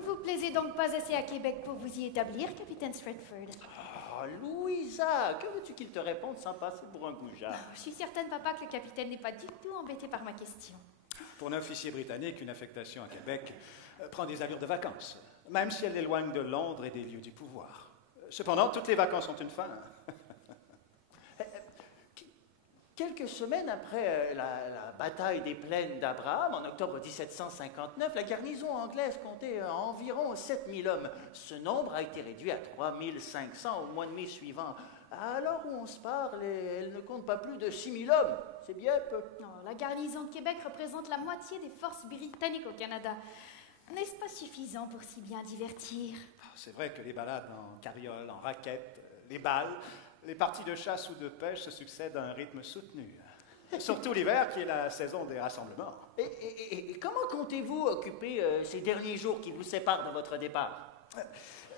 ne vous plaisez donc pas assez à Québec pour vous y établir, capitaine Stratford? Oh, Louisa, que veux-tu qu'il te réponde sans passer pour un goujat? Je suis certaine, papa, que le capitaine n'est pas du tout embêté par ma question. Pour un officier britannique, une affectation à Québec prend des allures de vacances, même si elle l'éloigne de Londres et des lieux du pouvoir. Cependant, toutes les vacances ont une fin. Quelques semaines après la bataille des plaines d'Abraham, en octobre 1759, la garnison anglaise comptait environ 7000 hommes. Ce nombre a été réduit à 3500 au mois de mai suivant. À l'heure où on se parle, elle ne compte pas plus de 6000 hommes. C'est bien peu. Non, la garnison de Québec représente la moitié des forces britanniques au Canada. N'est-ce pas suffisant pour si bien divertir? C'est vrai que les balades en carriole, en raquettes, les balles, les parties de chasse ou de pêche se succèdent à un rythme soutenu. Surtout l'hiver, qui est la saison des rassemblements. Et comment comptez-vous occuper ces derniers jours qui vous séparent de votre départ?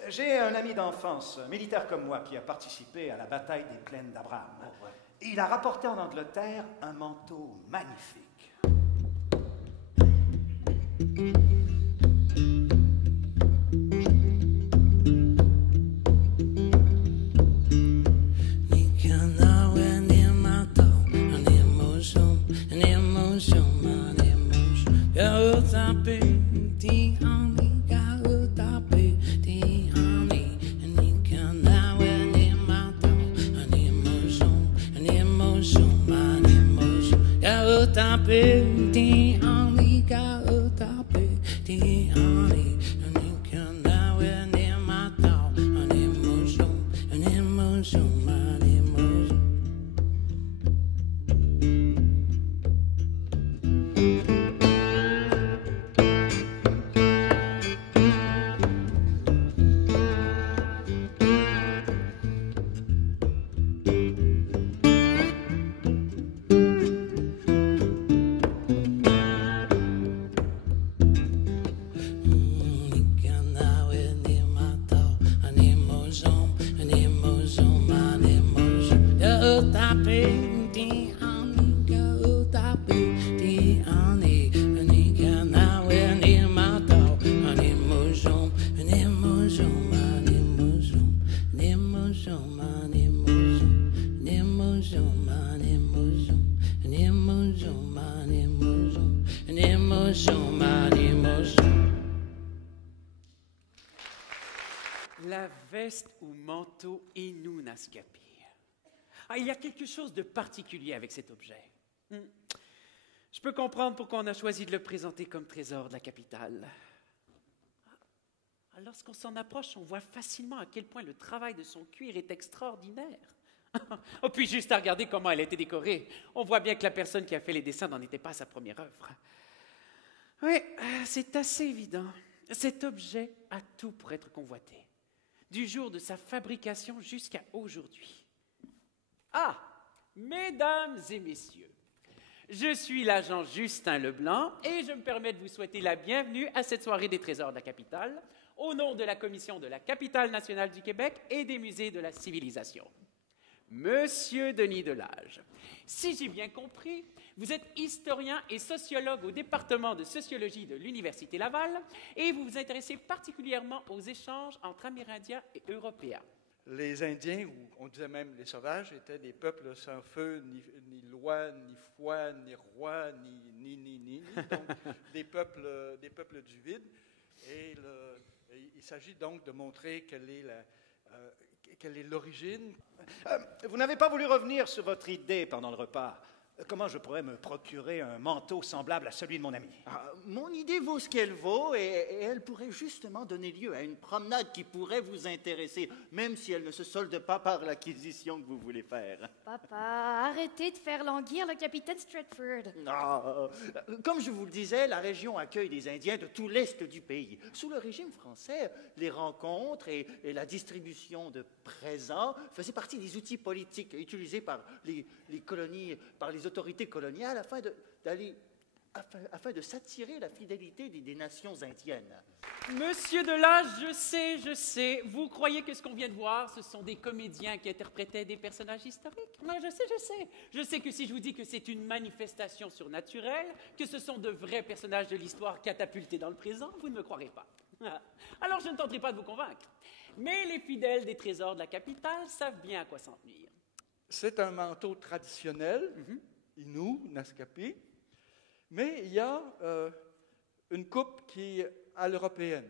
J'ai un ami d'enfance, militaire comme moi, qui a participé à la bataille des plaines d'Abraham. Oh, ouais. Il a rapporté en Angleterre un manteau magnifique. La veste ou manteau Innu-Naskapi. Il y a quelque chose de particulier avec cet objet. Je peux comprendre pourquoi on a choisi de le présenter comme trésor de la capitale. Lorsqu'on s'en approche, on voit facilement à quel point le travail de son cuir est extraordinaire. Puis juste à regarder comment elle a été décorée, on voit bien que la personne qui a fait les dessins n'en était pas à sa première œuvre. Oui, c'est assez évident. Cet objet a tout pour être convoité, du jour de sa fabrication jusqu'à aujourd'hui. Ah, mesdames et messieurs, je suis l'agent Justin Leblanc et je me permets de vous souhaiter la bienvenue à cette soirée des trésors de la capitale, au nom de la Commission de la capitale nationale du Québec et des musées de la civilisation. Monsieur Denis Delage, si j'ai bien compris, vous êtes historien et sociologue au département de sociologie de l'Université Laval et vous vous intéressez particulièrement aux échanges entre Amérindiens et Européens. Les Indiens, ou on disait même les sauvages, étaient des peuples sans feu, ni loi, ni foi, ni roi, ni. Donc des peuples du vide. Et il s'agit donc de montrer quelle est l'origine. Vous n'avez pas voulu revenir sur votre idée pendant le repas. Comment je pourrais me procurer un manteau semblable à celui de mon ami? Mon idée vaut ce qu'elle vaut et elle pourrait justement donner lieu à une promenade qui pourrait vous intéresser, même si elle ne se solde pas par l'acquisition que vous voulez faire. Papa, arrêtez de faire languir le capitaine Stratford. Non. Comme je vous le disais, la région accueille des Indiens de tout l'est du pays. Sous le régime français, les rencontres et la distribution de présents faisaient partie des outils politiques utilisés par les colonies, par les autorités coloniales afin de s'attirer la fidélité des nations indiennes. Monsieur Delage, je sais, vous croyez que ce qu'on vient de voir, ce sont des comédiens qui interprétaient des personnages historiques? Non, je sais. Je sais que si je vous dis que c'est une manifestation surnaturelle, que ce sont de vrais personnages de l'histoire catapultés dans le présent, vous ne me croirez pas. Alors je ne tenterai pas de vous convaincre. Mais les fidèles des trésors de la capitale savent bien à quoi s'en tenir. C'est un manteau traditionnel, Inou, Naskapi, mais il y a une coupe qui est à l'européenne.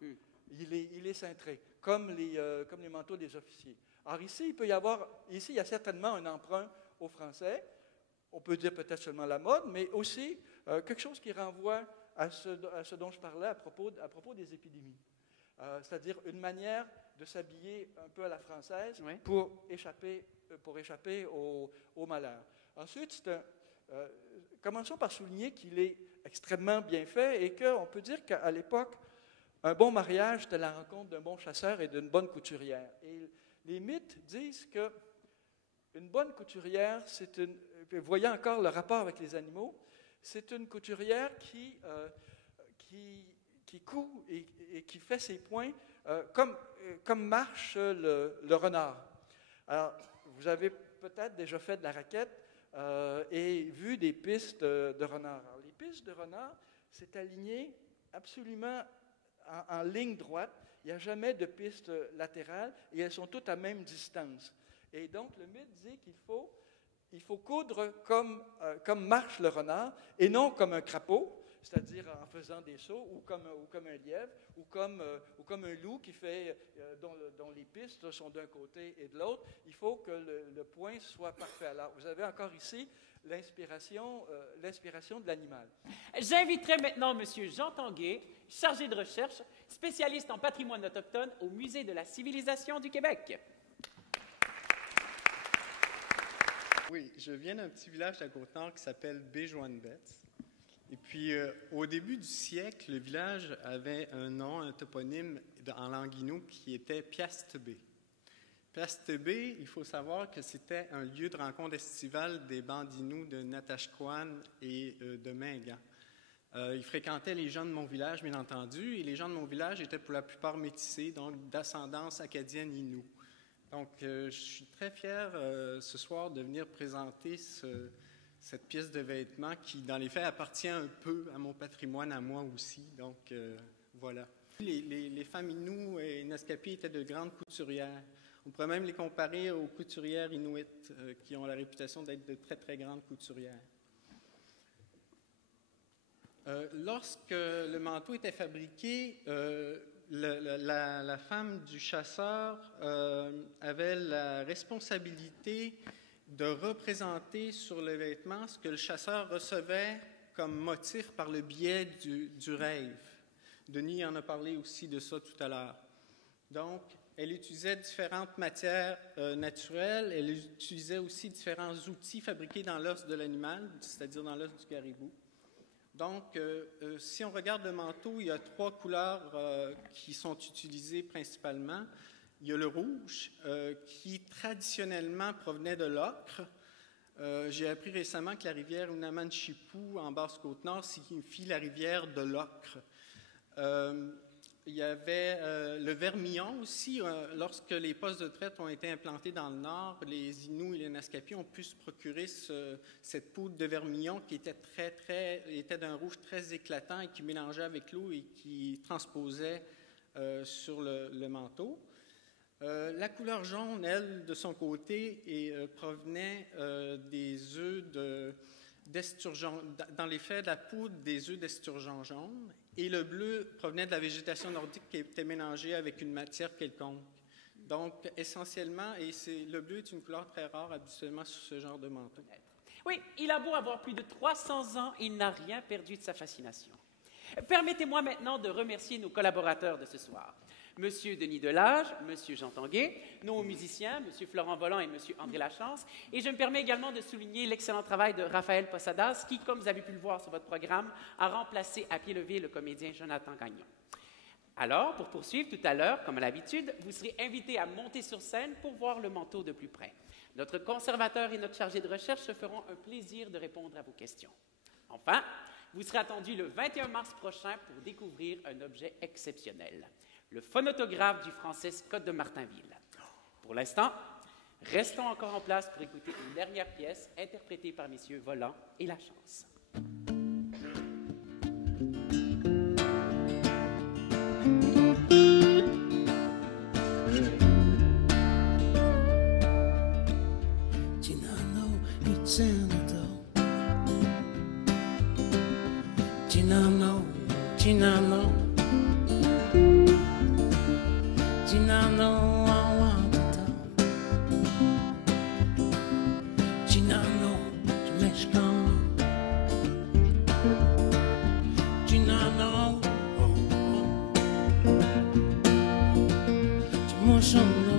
Il est cintré, comme les manteaux des officiers. Alors ici, il y a certainement un emprunt au français. On peut dire peut-être seulement la mode, mais aussi quelque chose qui renvoie à ce dont je parlais à propos des épidémies. C'est-à-dire une manière de s'habiller un peu à la française pour échapper au malheur. Ensuite, commençons par souligner qu'il est extrêmement bien fait et qu'on peut dire qu'à l'époque, un bon mariage, c'était la rencontre d'un bon chasseur et d'une bonne couturière. Et les mythes disent qu'une bonne couturière, voyant encore le rapport avec les animaux, c'est une couturière qui coud et qui fait ses points comme marche le renard. Alors, vous avez peut-être déjà fait de la raquette et vu des pistes de renard. Alors, les pistes de renard, c'est aligné absolument en ligne droite. Il n'y a jamais de piste latérale et elles sont toutes à même distance. Et donc, le mythe dit qu'il faut coudre comme marche le renard et non comme un crapaud, c'est-à-dire en faisant des sauts, ou comme un lièvre, ou comme un loup dont les pistes sont d'un côté et de l'autre. Il faut que le point soit parfait. Alors, vous avez encore ici l'inspiration de l'animal. J'inviterai maintenant M. Jean Tanguay, chargé de recherche, spécialiste en patrimoine autochtone au Musée de la civilisation du Québec. Oui, je viens d'un petit village à Côte-Nord qui s'appelle Béjoine-Betz. Et puis, au début du siècle, le village avait un nom, un toponyme en langue inou qui était Piastebé. Piastebé, il faut savoir que c'était un lieu de rencontre estivale des Bandinous de Natashquan et de Mingan. Ils fréquentaient les gens de mon village, bien entendu, et les gens de mon village étaient pour la plupart métissés, donc d'ascendance acadienne inou. Donc, je suis très fier ce soir de venir présenter cette pièce de vêtement qui, dans les faits, appartient un peu à mon patrimoine, à moi aussi. Donc, voilà. Les femmes Innu et Naskapi étaient de grandes couturières. On pourrait même les comparer aux couturières inuites qui ont la réputation d'être de très, très grandes couturières. Lorsque le manteau était fabriqué, la femme du chasseur avait la responsabilité de représenter sur le vêtement ce que le chasseur recevait comme motif par le biais du rêve. Denis en a parlé aussi de ça tout à l'heure. Donc, elle utilisait différentes matières naturelles, elle utilisait aussi différents outils fabriqués dans l'os de l'animal, c'est-à-dire dans l'os du caribou. Donc, si on regarde le manteau, il y a 3 couleurs qui sont utilisées principalement. Il y a le rouge, qui traditionnellement provenait de l'ocre. J'ai appris récemment que la rivière Unamanchipou, en Basse-Côte-Nord, signifie la rivière de l'ocre. Il y avait le vermillon aussi. Lorsque les postes de traite ont été implantés dans le Nord, les Inuits et les Naskapi ont pu se procurer cette poudre de vermillon qui était d'un rouge très éclatant et qui mélangeait avec l'eau et qui transposait sur le manteau. La couleur jaune, elle, de son côté, provenait des œufs d'esturgeon, dans les faits, de la poudre des œufs d'esturgeon jaune, et le bleu provenait de la végétation nordique qui était mélangée avec une matière quelconque. Donc, essentiellement, le bleu est une couleur très rare habituellement sur ce genre de manteau. Oui, il a beau avoir plus de 300 ans, il n'a rien perdu de sa fascination. Permettez-moi maintenant de remercier nos collaborateurs de ce soir. Monsieur Denis Delage, Monsieur Jean Tanguay, nos musiciens, Monsieur Florent Volant et Monsieur André Lachance. Et je me permets également de souligner l'excellent travail de Raphaël Posadas, qui, comme vous avez pu le voir sur votre programme, a remplacé à pied levé le comédien Jonathan Gagnon. Alors, pour poursuivre tout à l'heure, comme à l'habitude, vous serez invités à monter sur scène pour voir le manteau de plus près. Notre conservateur et notre chargé de recherche se feront un plaisir de répondre à vos questions. Enfin, vous serez attendus le 21 mars prochain pour découvrir un objet exceptionnel, le phonautographe du français Scott de Martinville. Pour l'instant, restons encore en place pour écouter une dernière pièce interprétée par messieurs Volant et Lachance. Dinano, Dinano, Awatata, Dinano, de mexicano, Dinano, de moção.